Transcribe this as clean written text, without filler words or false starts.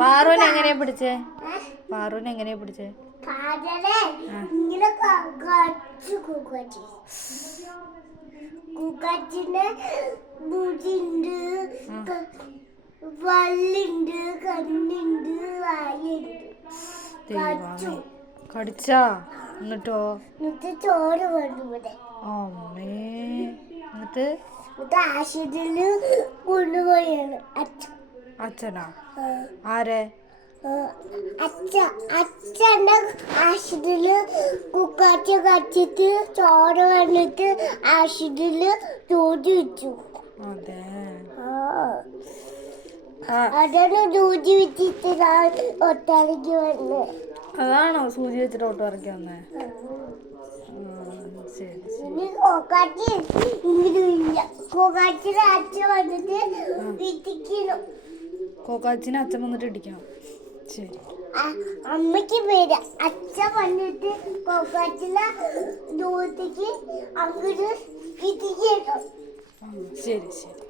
പാറുവിനെ എങ്ങനെയാ പിടിച്ചേ? പാറുവിനെ എങ്ങനെയാ പിടിച്ചേ? കടിച്ചാ? എന്നിട്ടോ? ചോറ് കൊണ്ടുപോയി. അമ്മേ. എന്നിട്ട് ആശുപത്രിയില് കൊണ്ടുപോയാണ് അച്ഛനാ? ആരെ? അച്ഛൻ്റെ ആശുപത്രിയില് കുക്കാച്ചി കച്ചിട്ട് ചോറ് വന്നിട്ട് ആശുപത്രിയില് ജോലി വെച്ചു. അതെ. അതാണ് ജോലി വെച്ചിട്ട് ഒട്ടരക്ക് വന്ന്. അതാണോ സൂചി വെച്ചിട്ട് ഓട്ടോ ഇറക്കി വന്നേ? കോക്കാച്ചിനെ അച്ഛൻ വന്നിട്ട് ഇടിക്കണം. ശരി. അമ്മക്ക് പേര് അച്ഛൻ വന്നിട്ട് കോക്കാച്ചിനെ ദൂരത്തേക്ക് അങ്ങോട്ട് ഇടിക്കണം. ശരി ശരി.